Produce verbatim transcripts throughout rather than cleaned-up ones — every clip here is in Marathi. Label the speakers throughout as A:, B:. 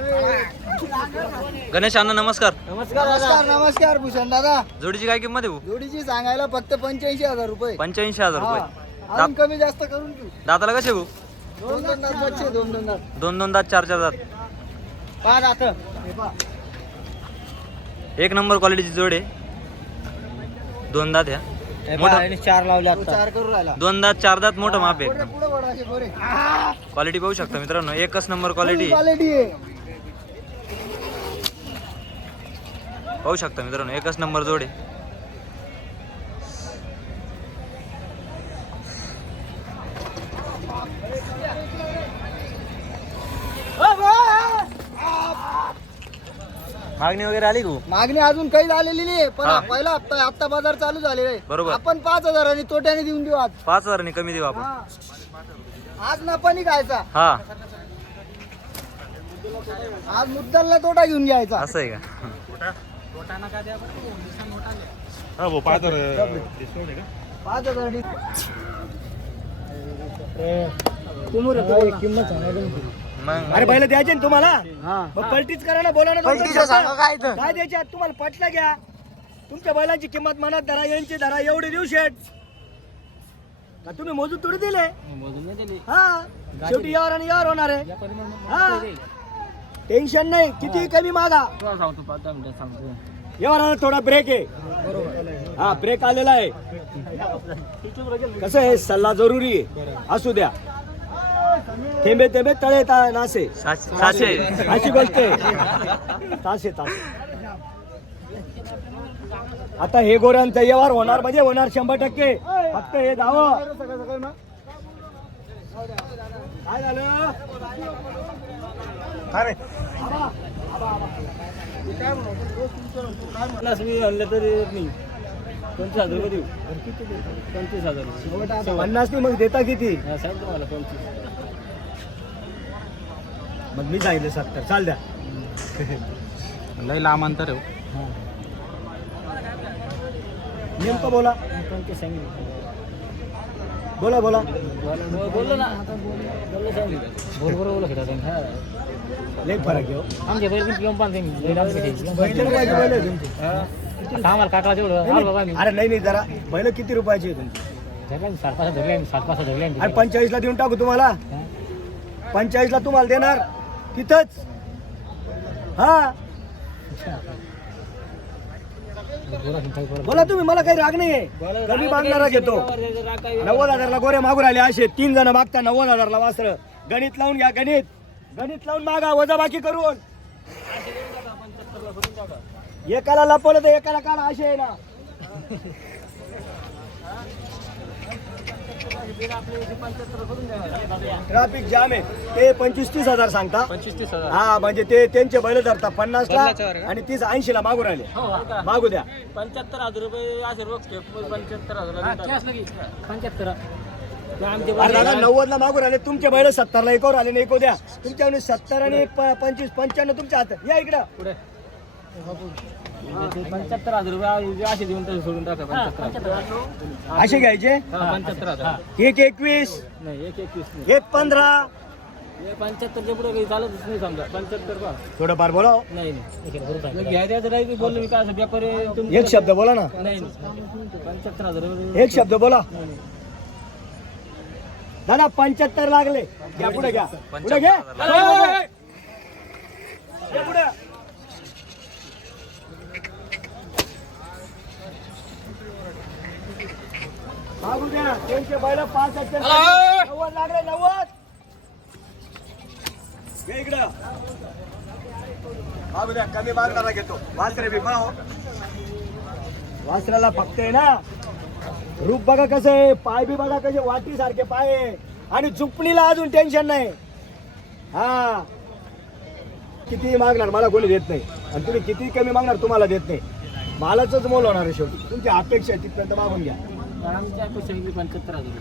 A: गणेश अण्णा नमस्कार.
B: नमस्कार नमस्कार नमस्कार भूषण दादा.
A: जोडीची काय किंमत आहे भाऊ?
B: जोडीची सांगायला फक्त पंच्याऐंशी हजार रुपये.
A: पंच्याऐंशी हजार रुपये.
B: अजून कमी जास्त करून घेऊ.
A: दाताला कसे भाऊ?
B: दोन दोन दात बच्चे, दोन दोन दात.
A: दोन दोन दात चार चार दात.
B: पाच दात.
A: एक नंबर क्वालिटीची जोड आहे. दोन दात ह्या मोठा
B: चार लावले चार करू राहिला.
A: दोन दात चार दात मोठं माप आहे.
B: पुढे वळा असे गोरे.
A: क्वालिटी पाहू शकता मित्रांनो, एकच नंबर क्वालिटी
B: क्वालिटी आहे.
A: पाहू शकता मित्रांनो, एकच नंबर जोड आहे. मागणी वगैरे आली गो?
B: मागणी अजून काही झालेली नाही, पण पहिला हप्ता आता बाजार चालू झालेला आहे.
A: बरोबर.
B: आपण पाच हजारांनी तोट्याने देऊन देऊ आज.
A: पाच हजारांनी कमी देऊ आपण.
B: हा. आज नफानी खायचा,
A: हा
B: आज मुद्दलला तोटा घेऊन घ्यायचा.
A: असं आहे का?
B: पाच हजार
A: मग
B: अरे बैल द्यायचे ना तुम्हाला, मग पलटीच करा ना, बोला ना. काय द्यायचे तुम्हाला पटलं घ्या. तुमच्या बैलांची किंमत मनात धरा, यांची धरा, एवढे देऊ शेट का तुम्ही मोजून थोडी दिले. हा शेवटी यावर आणि यावर होणार आहे. हा टेन्शन नाही, किती कमी मागा. यावर थोडा ब्रेक आहे. हा ब्रेक आलेला आहे. कसं आहे, सल्ला जरुरी आहे. असू द्या. थेंबे थेंबे तळे ता- नासे
A: सातशे
B: अशी गोष्ट आहे. तासे तासे आता हे गोऱ्यांचा व्यवहार होणार म्हणजे होणार शंभर टक्के. फक्त हे धाव काय झालं. पंचवीस हजार रुपये देऊ. पंचवीस हजार पन्नास नाही, मग देता किती? मग मी सांगितलं सत्तर. चाल द्या.
A: लय लांब अंतर आहे.
B: नेमकं बोला. बोला बोला
C: बोललो ना आता बोललो सांगितलं बरोबर बोललो खेळा
B: लय फरक आहे.
C: आमच्या बैल किती घेऊन पाहते
B: बैल रुपयाचे बैल आहे तुमचे.
C: आम्हाला काका तेवढं आलो बाबा मी
B: अरे नाही नाही, जरा बैल किती रुपयाची आहे तुमची?
C: धरले सात पाच धरले सात पाच धरले
B: अरे पंचेचाळीस ला देऊन टाकू तुम्हाला. पंचेचाळीस ला तुम्हाला देणार तिथंच. हा बोला तुम्ही, मला काही राग नाहीये. कमी मागणारा घेतो. नव्वद हजारला गोरे मागून राहिले असे तीन जण मागता. नव्वद हजारला वासर. गणित लावून घ्या, गणित गणित लावून मागा, वजाबाकी करून. एकाला लपवलं तर एकाला काढा, असे आहे ना. ट्रॅफिक जाम आहे. ते पंचवीस तीस हजार सांगता.
C: पंचवीस तीस हजार
B: हा म्हणजे ते त्यांचे बैल धरतात पन्नास ला आणि तीस ऐंशी ला मागू राहिले. मागू द्या.
C: पंच्याहत्तर हजार रुपये असे रोज पंच्याहत्तर हजार पंच्याहत्तर
B: अरे दादा नव्वद ला मागू राहिले. तुमचे बैल सत्तर ला एकावर आले नाही. एको द्या. तुमच्या सत्तर आणि प- पंचवीस पंच्याण्णव तुमच्या हातात. या इकडं.
C: पुढे पंच्याहत्तर हजार रुपये असे देऊन सोडून टाका. पंच्याहत्तर
B: असे घ्यायचे.
C: पंच्याहत्तर हजार
B: एक एकवीस,
C: नाही एक एकवीस नाही
B: एक पंधरा.
C: पंच्याहत्तरच्या पुढे काही चालतच नाही समजा. पंच्याहत्तर का
B: थोडंफार बोला.
C: नाही नाही घ्यायचं राहील बोललो मी काय असं व्यापारी तुम-
B: एक शब्द बोला ना.
C: नाही पंच्याहत्तर हजार रुपये
B: एक शब्द बोला. दादा पंच्याहत्तर लागले. घ्या पुढे घ्या. पुढे घ्या. घ्या पुढे. मागू द्या. त्यांचे बैल पाच आहेत. नव्वद लागले. नव्वद घे इकडं. मागू द्या. कमी मागणारा घेतो. वासरे बी पाहो. वासराला फक्त आहे ना रूप बघा कसं आहे. पाय बी बघा कसे वाटी सारखे पाय आहे. आणि चुपणीला अजून टेन्शन नाही. हा किती मागणार मला कोणी देत नाही. आणि तुम्ही किती कमी मागणार तुम्हाला देत नाही. मालाच मोल होणार आहे शेवटी. तुमची अपेक्षा आहे तिथपर्यंत मागून घ्या.
C: आमच्या पंच्याहत्तर हजार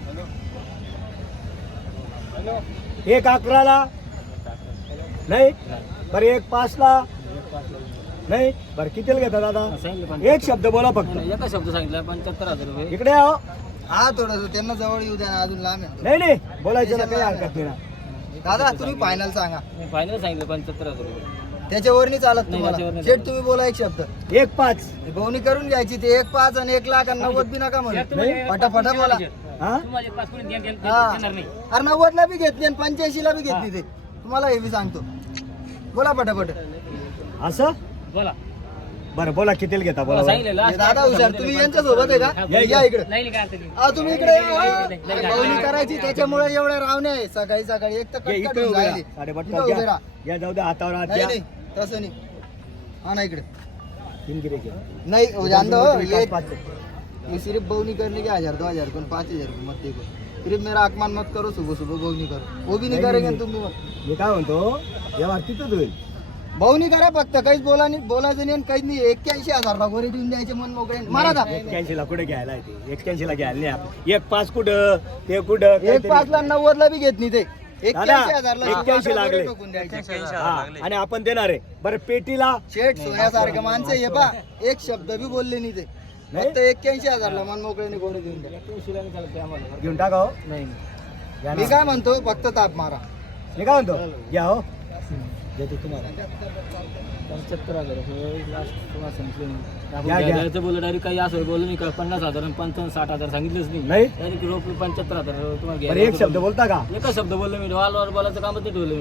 B: एक अकराला नाही बरं. एक पाचला नाही बरं. कितीला घेता दादा? एक शब्द बोला फक्त.
C: एका शब्द सांगितलं पंच्याहत्तर हजार रुपये.
B: इकडे आहो.
D: हा थोडं त्यांना जवळ येऊ द्या ना, अजून लांब आहे.
B: नाही नाही बोलायचं ना, काही हरकत नाही ना.
D: दादा तुम्ही फायनल सांगा.
C: मी फायनल सांगितलं पंच्याहत्तर हजार रुपये.
D: त्याच्यावर नाही चालत
C: नाही,
D: तुम्हाला.
C: त्याच्यावर नाही
D: शेठ
C: चालत.
D: तुम्ही बोला एक शब्द.
B: एक पाच
D: बोवणी करून घ्यायची ते एक पाच आणि एक लाख आणि नव्वद बी नका म्हणून फटाफटा बोला.
B: हा
C: तुम्हाला एक पाच कोणी देणार देणार-
D: हा.
C: देणार नाही.
D: अरे नव्वद ला बी घेतली आणि पंच्याऐंशी ला बी घेतली ते तुम्हाला हे बी सांगतो. बोला पटापट.
B: असं
C: बोला
B: बरं बोला कितीला घेता बोला बरं.
C: सांगितलेलं
D: हे दादा हुशार तुम्ही यांच्या सोबत आहे का? या इकडे.
C: नाही नाही, काय अडचण नाही.
D: आ तुम्ही इकडे या, हा. बोवणी करायची त्याच्यामुळे एवढ्या रावणे आहे सकाळी सकाळी एक तर
B: ये
D: कटकट
B: इकडे
D: होऊन
B: उभे
D: राहिली.
B: राहा. साडेपाच
D: इकडे उभे
B: घ्या.
D: राहा.
B: घ्या, जाऊ द्या हातावर हात
D: नाही
B: द्या.
D: नाही तसं नाही. हा ना इकडे
B: तीन गिरे घ्या.
D: नहीं हो जानते हो
B: तीन
D: ये
B: पाच
D: ये सिर्फ बवनी करने के हजार दो हजार कौन पाँच हजार की मत देखो. सिर्फ मेरा अपमान मत करो. सुबह सुबह बवनी करो. वो भी नहीं करेंगे तुम भी मत.
B: मी काय म्हणतो या तिथंच होईल.
D: बवनी करा फक्त काहीच बोला नाही बोलायचं नाही आणि काहीच नाही. एक्क्याऐंशी हजार ला गोरी देऊन द्यायचे मन मोकळे मारा दा.
B: एक्क्याऐंशी ला कुठे घ्यायला आहे ते एक्क्याऐंशी ला घ्यायला नाही आपण. एक पाच कुठं ते कुठं
D: एक
B: काहीतरी.
D: पाच ला नव्वद ला बी घेत नाही ते.
B: दादा,
D: एक्क्याऐंशी हजार ला
B: एक्क्याऐंशी लागले.
D: ठोकून द्यायचे.
B: हा, आणि आपण देणार आहे बरं पेटीला.
D: शेठ सोन्यासारखं माणसं हे पा एक शब्द बी बोलले नाही ते.
B: नाही?
D: फक्त एक्क्याऐंशी हजार ला मन मोकळे गोरी देऊन द्या.
C: एक्क्याऐंशीला नाही चालत ते आम्हाला.
B: घेऊन टाका हो.
C: नाही
B: घ्या
D: मी
B: ना.
D: काय म्हणतो फक्त ताप मारा.
B: मी काय म्हणतो घ्या हो देतो तुम्हाला.
C: पंच्याहत्तर हजार रुपये लास्ट तुम्हाला सांगितलं नाही. आपण
B: घ्या, घ्या.
C: घ्यायचं बोललं डायरेक्ट काही असं बोललं नाही का पन्नास हजार आणि पंचावन्न साठ हजार सांगितलंच नाही.
B: नाही
C: डायरेक्ट रोप पंच्याहत्तर हजार तुम्हाला
B: बरं
C: घ्यायला
B: एक शब्द बोलता का
C: एकच शब्द बोललो मी वालवर बोलायचं कामच नाही ठेवलं मी.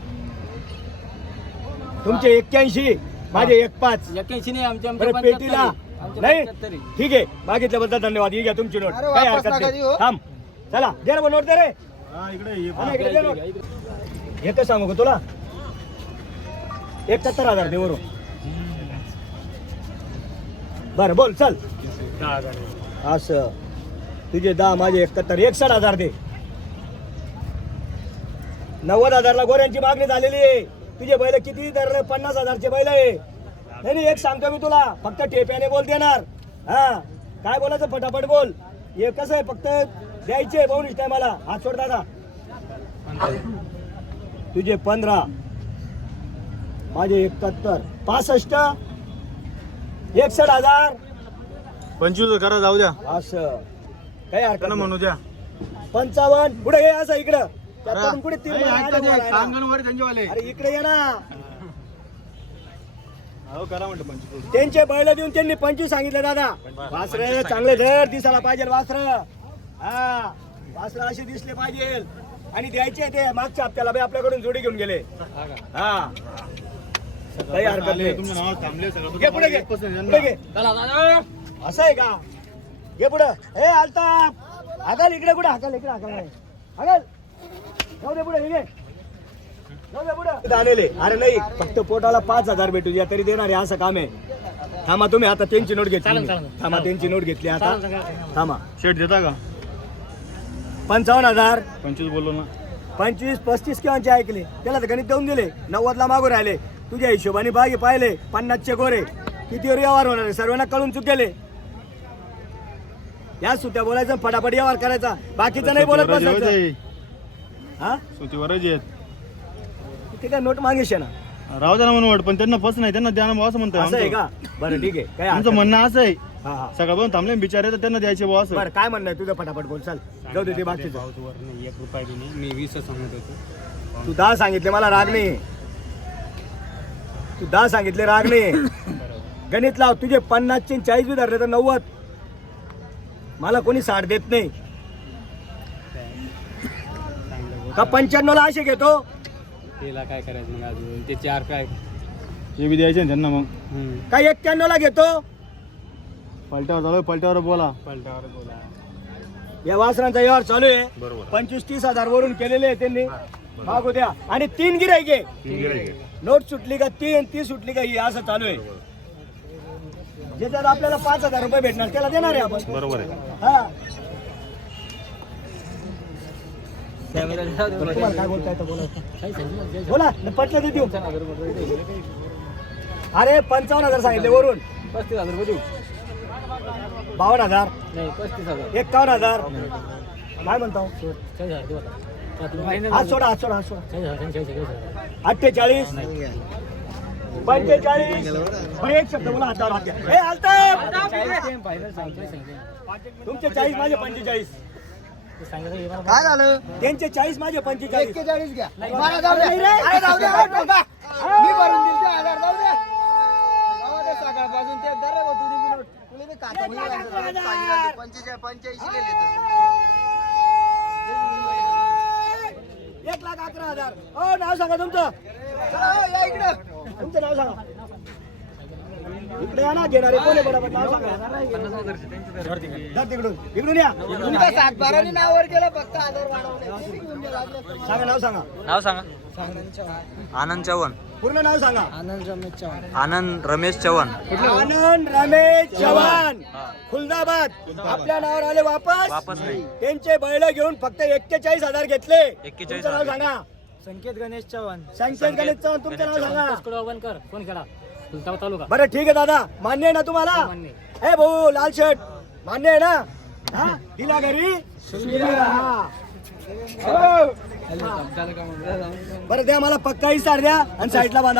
B: तुमचे एक्क्याऐंशी माझे एक पाच.
C: एक्क्याऐंशी नाही आमच्या
B: बरं
C: आमच्या
B: पेटीला
C: पंच्याहत्तर आहे.
B: नाही
C: आमच्या पंच्याहत्तर आहे.
B: ठीक आहे मागितल्याबद्दल धन्यवाद. ही घ्या तुमची नोट
D: अरे
B: काही
D: वापस
B: हरकत
D: नका देऊ.
B: नाही. थांब चला दे ना नोट दे रे.
C: हा,
B: हा, इकडे दे
C: इकडे
B: नोट.
C: घ्या, इकडे.
B: एकच सांगू का तुला एकाहत्तर हजार दे वरून. बरं बोल चल. असं तुझे दहा माझे एकाहत्तर एकसठ हजार दे. नव्वद हजारला गोऱ्यांची मागणी झालेली आहे. तुझे बैल किती धरले पन्नास हजारचे बैल आहे. नाही नाही एक सांगतो मी तुला फक्त ठेप्याने बोल देणार. हा काय बोलायचं फटाफट बोल. हे कसं आहे फक्त द्यायचे बहुनीच काय मला हात सोड दादा. तुझे पंधरा माझे एकाहत्तर पासष्ट एकसठ हजार
E: पंचवीस करा जाऊ द्या
B: असं काही हरकत
E: त्यांना
B: नाही.
E: म्हणू द्या.
B: पंचावन्न पुढे ये असं इकडं त्यातून पुढे तीन महिने आले बोलायला.
E: अंगणवाडी त्यांच्यावाले
B: अरे इकडे ये ना.
E: हो करा म्हणतो पंचवीस.
B: त्यांचे बैल देऊन त्यांनी पंचवीस सांगितले दादा. वासरे चांगले धर दिसायला पाहिजे वासर. हा वासर असे दिसले पाहिजे आणि द्यायचे ते मागच्या हप्त्याला बाई आपल्याकडून जोडी घेऊन गेले. हा काही हरकत नाही.
E: तुमचं नाव थांबले सगळं.
B: घे पुढे घे पुढे घे.
C: चला दादा.
B: असं आहे का घे पुढं. हे आलताप हाकाल इकडे कुठे हाकाल इकडे हाकाल नाही हाकाल जाऊ दे पुढे हे घे. जाऊ दे पुढे आणले. अरे नाही फक्त पोटाला पाच हजार भेटू द्या तरी देणार आहे असं काम आहे. थांबा तुम्ही आता त्यांची नोट घेतली.
C: चालेल, चालेल.
B: थांबा त्यांची नोट घेतली आता थांबा.
E: शेट देता का
B: पंचावन्न हजार
E: पंचवीस बोललो ना.
B: पंचवीस पस्तीस किंवाचे ऐकले त्याला तर गणित देऊन दिले. नव्वदला मागून राहिले तुझ्या हिशोबाने बागे पाहिले पन्नासचे गोरे किती व्यवहार होणार आहे सर्वांना कळून चुकेले. या सुट्या बोलायचं फटाफट व्यवहार करायचा बाकीचं नाही बोलत बसायचं. हा
E: सुतीवरच येत
B: ते काय नोट मागेश ना
E: राहू द्या ना म्हणून वाट पण त्यांना फस नाही त्यांना द्या ना बुवा असं म्हणतोय
B: असं आहे
E: आमचं.
B: का बरं ठीक आहे काय
E: आमचं
B: हरकत
E: म्हणणं असं आहे
B: नाही. हा हा
E: सकाळपासून थांबले ना बिचारे तर त्यांना द्यायचे बुवा असं.
B: बरं काय म्हणणं आहे तुझं फटाफट बोल चाल जाऊ दे ते बाकीचं.
C: एक रुपया बी नाही. मी वीस सांगत होतो.
B: तू दहा सांगितले मला राग नाही. तू दहा सांगितले राग नाही. गणित लाव तुझे पन्नासचे चाळीस बी धरले तर नव्वद मला कोणी साठ देत नाही का पंच्याण्णव ला असे घेतो.
C: त्याला काय करायचं मग अजून ते चार काय
E: हे बी द्यायचे ना त्यांना मग.
B: काय एक्क्याण्णव ला घेतो.
E: पलट्यावर चालू पलट्यावर बोला.
C: पलटावर बोला.
B: या वासरांचा व्यवहार चालू आहे.
E: बरोबर.
B: पंचवीस तीस हजार वरून केलेले आहे त्यांनी मागू द्या आणि तीन गिरायके नोट सुटली का तीन ती सुटली का ही असं चालू आहे. ज्याच्यात आपल्याला पाच हजार रुपये भेटणार त्याला देणार आहे आपण.
E: बरोबर आहे.
B: हा
C: कॅमेरा
B: तुम्हाला काय बोलता येतं बोला
C: काय सांगितलं?
B: बोला पटलं ते देऊ.
C: पंचावन्न हजार रुपये देऊ.
B: अरे पंचावन्न हजार सांगितले वरून
C: पस्तीस हजार रुपये देऊ.
B: बावन्न हजार
C: नाही पस्तीस हजार.
B: एकावन्न हजार काय म्हणतो
C: चाळीस हजार देऊ आता. फायनल
B: हात सोडा हात सोडा हात सोडा
C: चाळीस हजार चाळीस हजार.
B: अठ्ठेचाळीस पंचेचाळीस बरं एक शब्द बोला हातावर हात घ्या. ए आलताप
C: फायनल सांगितलं सांगितलं.
B: तुमचे चाळीस माझे पंचेचाळीस
D: काय झालं
B: त्यांचे चाळीस माझे पंचेचाळीस
D: एक्केचाळीस घ्या मला जाऊ दे अरे जाऊ दे हो, ठोका. मी भरून दिल ते हजार जाऊ दे जाऊ दे सकाळपासून ते दर रे भाऊ, तुझी बी नोट. तुला बी खाता नाही यायचं, तुला बी पाहिजे झाली. पंचेचाळीस पंच्याऐंशी गेले तर.
B: एक लाख अकरा हजार हो नाव सांगा तुमचं
D: चला, हो, या इकडं.
B: तुमचं नाव सांगा इकडे या ना घेणारे कोण आहे बरोबर नाव सांगा जा तिकडून इकडून या
D: तुमच्या सातबाराने नावावर केलं फक्त आधार वाढवले ते बी घेऊन द्या लागले तर.
B: सांगा नाव सांगा
A: नाव सांगा आनंद चव्हाण.
B: पूर्ण नाव सांगा
D: आनंद रमेश चव्हाण.
A: आनंद रमेश चव्हाण.
B: आनंद रमेश चव्हाण खुलदाबाद आपल्या नावावर आले वापस
A: वापस नाही.
B: त्यांचे बैल घेऊन फक्त एक्केचाळीस हजार घेतले
A: एक्केचाळीस
B: तुमचं नाव
A: हजार.
B: सांगा
D: संकेत गणेश चव्हाण.
B: संकेत गणेश चव्हाण तुमचं नाव सांगा
C: बंद कर फोन केला तालुका
B: बरं ठीक आहे दादा मान्य आहे ना तुम्हाला हे भाऊ लाल शर्ट मान्य आहे ना हा दिला घरी हा. हो. बरं द्या मला पक्का इसार द्या आणि साईडला बांधा